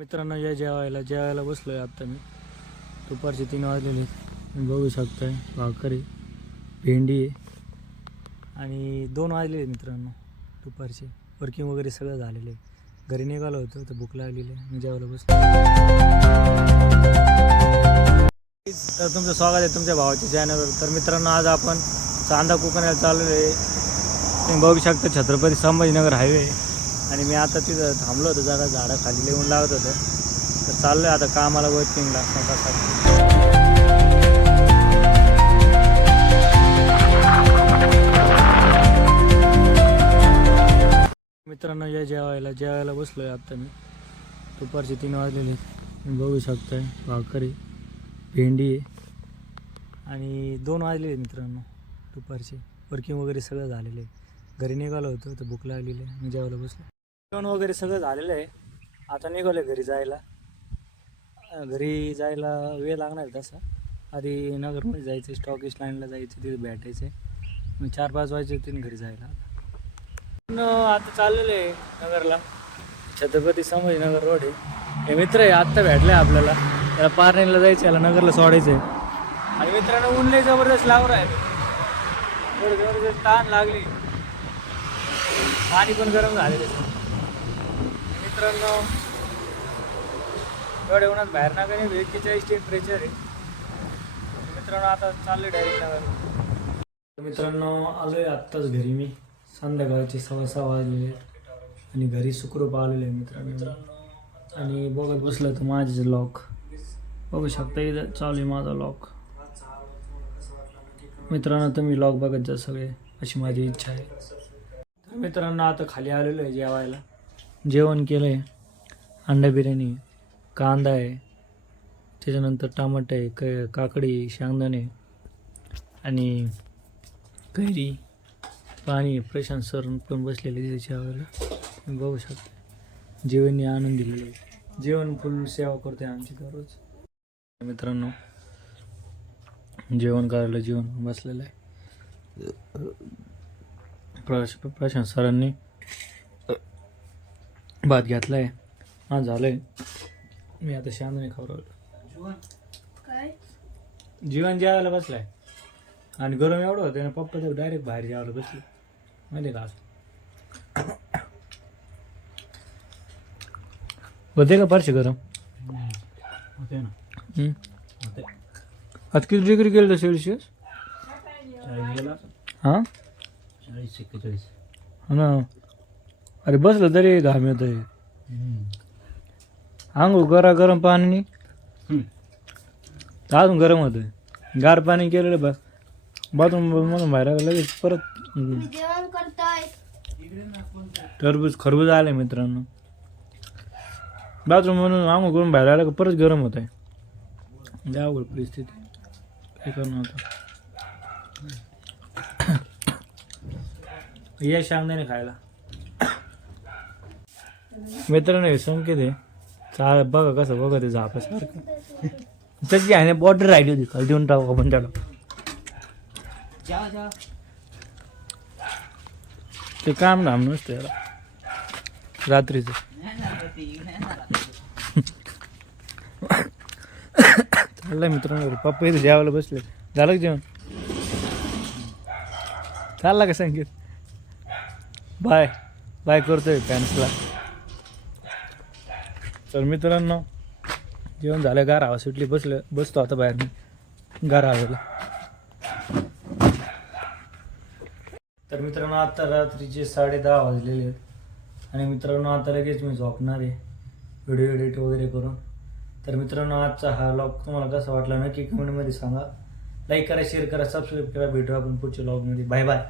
मित्रांनो या जेवायला बसलो आहे आत्ता मी. दुपारचे 3 वाजलेले आहेत. बघू शकताय भाकरी भेंडी आहे आणि 2 वाजले मित्रांनो दुपारचे. वर्किंग वगैरे सगळं झालेलं आहे. घरी निघालो होतो तर भूक लागलेली आहे. मी जेवायला बसलो. तर तुमचं स्वागत आहे तुमच्या भावाच्या चॅनलवर. तर मित्रांनो आज आपण चांदा कोकणाला चाललेलो आहे. तुम्ही बघू शकता छत्रपती संभाजीनगर हायवे. आणि मी आता तिथं थांबलो होतो जरा झाडाखाली लिहून लागत होतं. तर चाललो आहे आता कामाला वर्किंगला स्वतःसाठी. मित्रांनो या जेवायला बसलो आहे आत्ता मी. दुपारचे 3 वाजलेले आहेत. तुम्ही बघू शकताय भाकरी भेंडी आहे आणि 2 वाजले आहेत मित्रांनो दुपारचे. वर्किंग वगैरे सगळं झालेलं आहे. घरी निघालो होतो तर भूक लागलेली आहे. मी जेवायला बसलो. जेवण वगैरे सगळं झालेलं आहे. आता निघालो घरी जायला. वेळ लागणार आहे तसा. आधी नगरमध्ये जायचं, स्टॉकिस्ट लाईनला जायचं, तिथे भेटायचं आहे. मी 4-5 वाजता येतील घरी जायला. आता चाललेलं आहे नगरला. छत्रपती संभाजीनगर रोड आहे. हे मित्र आहे आत्ता भेटलं आहे आपल्याला. त्याला पारनेरला जायचं, याला नगरला सोडायचं आहे. आणि मित्रांनो ऊन लय जबरदस्त लागू आहे. थोडं जबरदस्त ताण लागली. पाणी पण गरम झालेलं आहे. मित्रांनो एवढ्या उन्हात बाहेर ना काही 41 टेम्परेचर आहे. मित्रांनो आता चालले डायरेक्ट नगर. मित्रांनो आलो आहे आत्ताच घरी मी. संध्याकाळचे 6:15 वाजलेले आणि घरी सुखरूप आलेले आहे मित्रांनो. आणि बघत बसलं तर माझे लॉक बघू शकता. इथं चालू आहे माझा लॉक. मित्रांनो तुम्ही लॉक बघत जा सगळे, अशी माझी इच्छा आहे. तर मित्रांनो आता खाली आलेलो आहे जेवायला. जेवण केलं आहे. अंडा बिर्याणी, कांदा आहे, त्याच्यानंतर टमाटे आहे, काकडी, शेंगदाणे आणि कैरी, पाणी. प्रशांत सर पण बसलेले तिथे जेवायला. बघू शकता जेवणने आणून दिलेलं आहे. जेवण फुल सेवा करते आमची दररोज. मित्रांनो जेवण करायला जेवण बसलेलं आहे. प्रशांत सरांनी भात घेतला आहे. हां झालं आहे. मी आता शेंगदाणे खाऊ राहिलो. जेवण जेवायला बसलं आहे. आणि गरम एवढं होतं ना, पप्पा तर डायरेक्ट बाहेर जेवायला बसले माहिती का. होते का फारसे गरम होते ना. आज किती डिग्री गेलं सेल्सिअस? हां 40-41 हा ना. अरे बसलं तरी घाम येत आहे. आंघोळ करा गरम पाणी अजून गरम होतं. गार पाणी केलेलं बस बाथरूम मधून बाहेर लगेच परत खरबूज आले मित्रांनो. बाथरूम म्हणून आंघोळ करून बाहेर आलं का परत गरम होत आहे. अवघड परिस्थिती काय करणं होतं. या शेंगदाणे खायला मित्रांनो. हे संकेत आहे चाल बघा कसं बघा ते झापासारखं. त्याची आहे बॉर्डर राहिली होती खाली देऊन टाकू आपण त्याला. ते काम धाम नसतं याला रात्रीचं. चाललंय मित्रांनो पप्पा इथे जेवायला बसले. झालं का जेवण? चालला का संकेत? बाय बाय करतोय फॅन्सला. तर मित्रांनो जेवण झालं. गार हवा सुटली. बसतो आता बाहेर मी गार हवेला. तर मित्रांनो आता रात्रीचे 10:30 वाजलेले आहेत. आणि मित्रांनो आता लगेच मी झोपणार आहे व्हिडिओ एडिट वगैरे करून. तर मित्रांनो आजचा हा व्लॉग तुम्हाला कसा वाटला नक्की कमेंटमध्ये सांगा. लाईक करा, शेअर करा, सबस्क्राईब करा. भेटू आपण पुढच्या व्लॉगमध्ये. Bye bye.